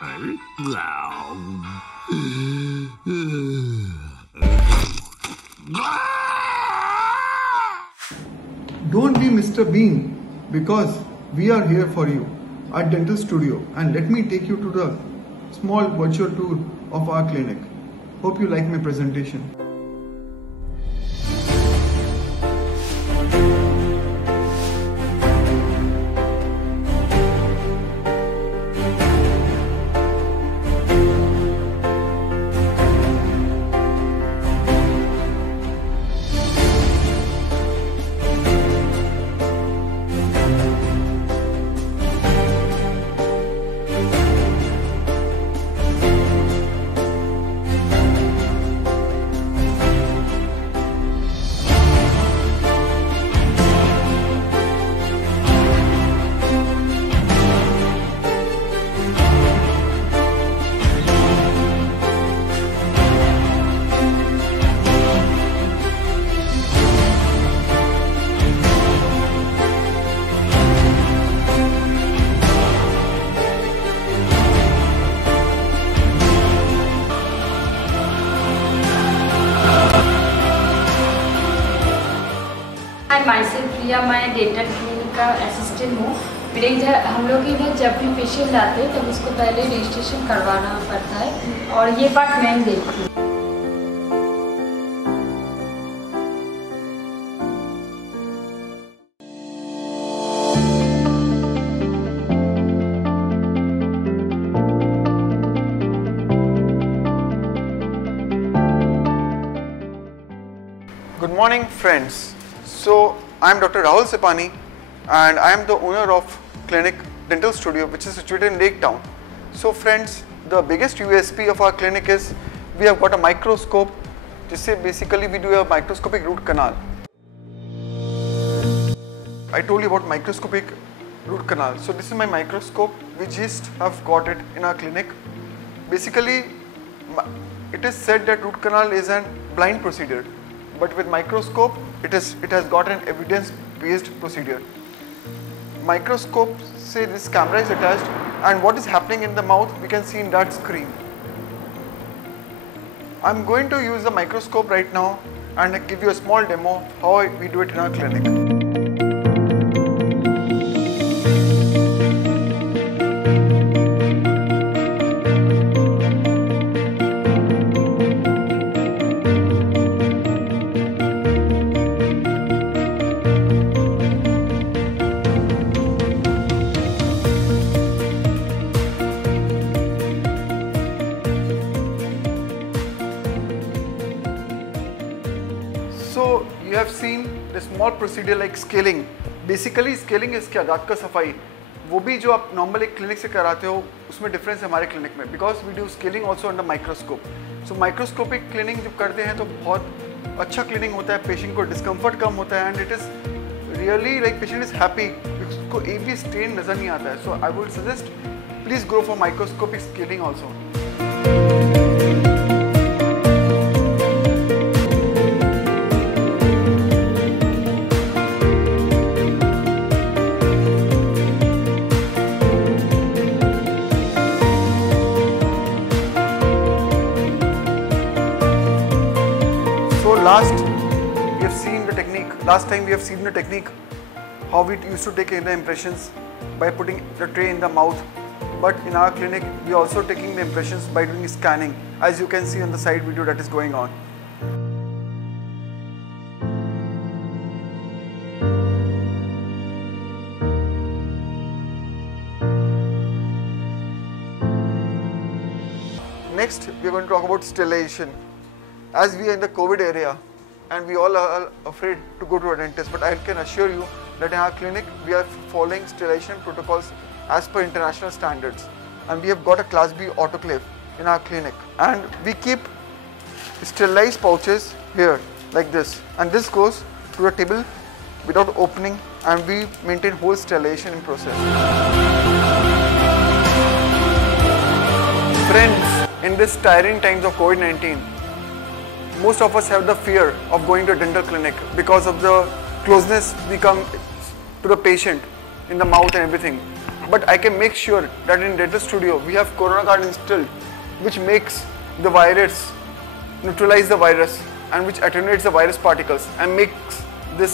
Don't be Mr. Bean, because we are here for you at Dental Studio, and let me take you to the small virtual tour of our clinic. Hope you like my presentation. मैं myself प्रिया, मैं dental clinic का assistant हूँ। मेरे इधर हम लोग इधर जब भी पेशेंट आते हैं तब उसको पहले रजिस्ट्रेशन करवाना पड़ता है और ये पार्ट मैं देखती हूँ। Good morning, friends. So I am Dr. Rahul Sipani and I am the owner of Clinic Dental Studio, which is situated in Lake Town. So friends, the biggest USP of our clinic is we have got a microscope. जिससे basically we do a microscopic root canal. I told you about microscopic root canal. So this is my microscope. We just have got it in our clinic. Basically, it is said that root canal is a blind procedure. But with microscope, it has got an evidence-based procedure. Microscope say this camera is attached, and what is happening in the mouth we can see in that screen. I'm going to use the microscope right now and give you a small demo how we do it in our clinic. So you have seen the small procedure like scaling. Basically scaling is क्या दांत का सफाई, वो भी जो आप normal एक clinic से कराते हो उसमें डिफरेंस है हमारे क्लिनिक में, because we do scaling also under microscope. So microscopic cleaning जब करते हैं तो बहुत अच्छा क्लीनिंग होता है, पेशेंट को डिस्कम्फर्ट कम होता है and it is really like patient is happy, उसको एक भी स्ट्रेन नज़र नहीं आता है. So I would suggest please go for microscopic scaling also. Last time we have seen the technique, how we used to take in the impressions by putting the tray in the mouth. But in our clinic, we are also taking the impressions by doing scanning, as you can see on the side video that is going on. Next, we are going to talk about sterilization. As we are in the COVID area, and we all are afraid to go to a dentist, but I can assure you that in our clinic we are following sterilization protocols as per international standards, and we have got a class B autoclave in our clinic, and we keep sterilized pouches here like this, and this goes to the table without opening, and we maintain whole sterilization in process. Friends, in this tiring times of COVID-19, most of us have the fear of going to a dental clinic because of the closeness we come to the patient in the mouth and everything. but I can make sure that in Dental Studio we have Corona Guard installed, which makes the virus, neutralize the virus, and which attenuates the virus particles and makes this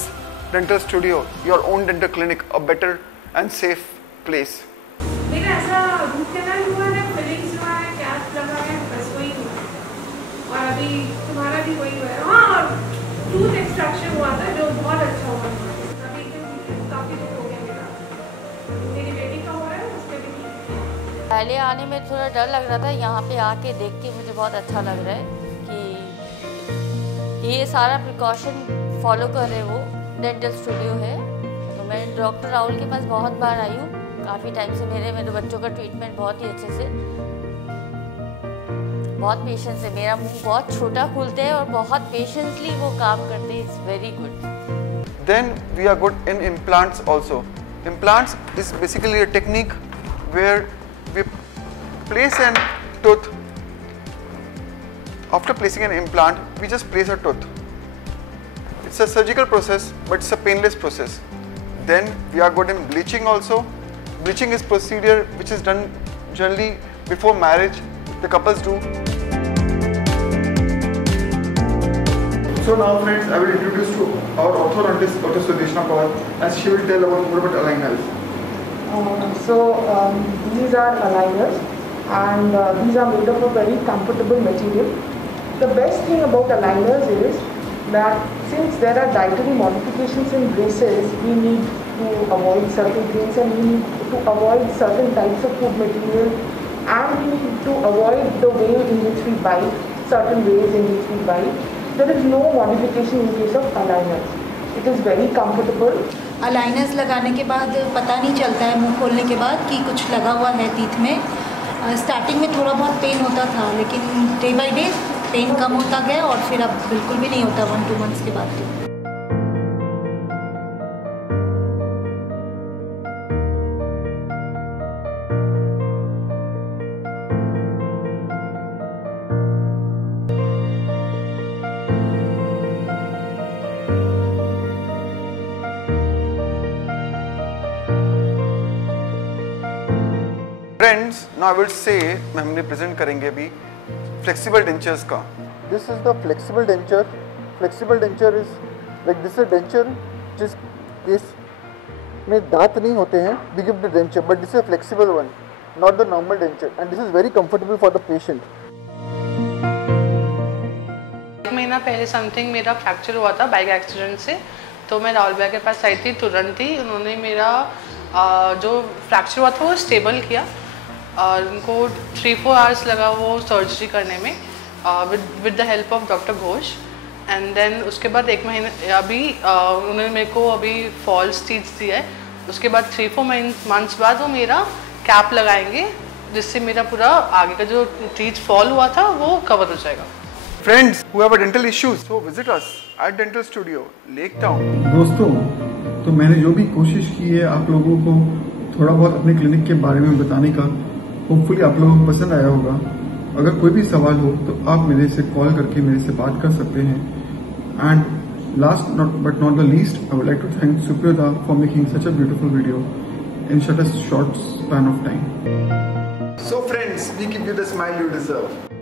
Dental Studio, your own dental clinic, a better and safe place. लेकिन ऐसा root canal हुआ है, fillings हुआ है, cap लगा है, बस वही हुआ है। और अभी तुम्हारा भी वही हुआ है। हाँ, टूथ एक्सट्रैक्शन हुआ था जो बहुत अच्छा हुआ था। अभी काफ़ी दिन हो गया मेरा। मेरी बेटी का हो रहा है, उसके भी। पहले आने में थोड़ा डर लग रहा था, यहाँ पे आके देख के मुझे बहुत अच्छा लग रहा है कि ये सारा प्रिकॉशन फॉलो कर रहे वो डेंटल स्टूडियो है। तो मैं डॉक्टर राहुल के पास बहुत बार आई हूँ काफ़ी टाइम से। मेरे बच्चों का ट्रीटमेंट बहुत ही अच्छे से, बहुत पेशेंस है। मेरा मुंह बहुत छोटा खुलते हैं और बहुत पेशेंसली वो काम करते हैं। It's very good. Then we are good in implants also. Implants is basically a technique where we place a tooth. After placing an implant, we just place a tooth. It's a surgical process, but it's a painless process. Then we are good in bleaching also. Bleaching is procedure which is done generally before marriage. The couples do. So now, friends, I will introduce you our orthodontist, Dr. Sudeshna Pawar, and she will tell about more about aligners. These are aligners, and these are made of a very comfortable material. The best thing about aligners is that since there are dietary modifications in braces, we need to avoid certain things, and we need to avoid certain types of food material, and we need to avoid the way in which we bite, certain ways in which we bite. There is no modification in case of aligners. It is very comfortable. Aligners लगाने के बाद पता नहीं चलता है मुंह खोलने के बाद कि कुछ लगा हुआ है टीथ में। स्टार्टिंग में थोड़ा बहुत पेन होता था, लेकिन डे बाय डे पेन कम होता गया और फिर अब बिल्कुल भी नहीं होता 1-2 मंथ्स के बाद। Friends, now I will say, हम रिप्रेजेंट करेंगे अभी फ्लेक्सिबल डेंचर्स का। This is the flexible denture. Flexible denture is like this is denture जिस केस में दांत नहीं होते हैं, we give the denture, but this is a flexible one, not the normal denture, and this is very comfortable for the patient. एक महीना पहले something मेरा फ्रैक्चर हुआ था बाइक एक्सीडेंट से, तो मैं राहुल भैया के पास आई थी तुरंत ही। उन्होंने मेरा जो फ्रैक्चर हुआ था वो स्टेबल किया और उनको 3-4 आवर्स लगा वो सर्जरी करने में with the help of doctor Ghosh. And then उसके बाद 1 महीने अभी उन्होंने मेरे को अभी फॉल्स टीथ दिया है। उसके बाद 3-4 मंथ्स बाद वो मेरा कैप लगाएंगे, जिससे मेरा पूरा आगे का जो टीथ फॉल हुआ था वो कवर हो जाएगा। Friends who have a dental issues, so visit us at Dental Studio, Lake Town. दोस्तों, तो मैंने जो भी कोशिश की है आप लोगों को थोड़ा बहुत अपने क्लिनिक के बारे में बताने का, होपफुली आप लोगों को पसंद आया होगा। अगर कोई भी सवाल हो तो आप मेरे से कॉल करके मेरे से बात कर सकते हैं। And last but not the least, I would like to thank Supriya for making such a beautiful video in such a short span of time. So friends, we give you the smile you deserve.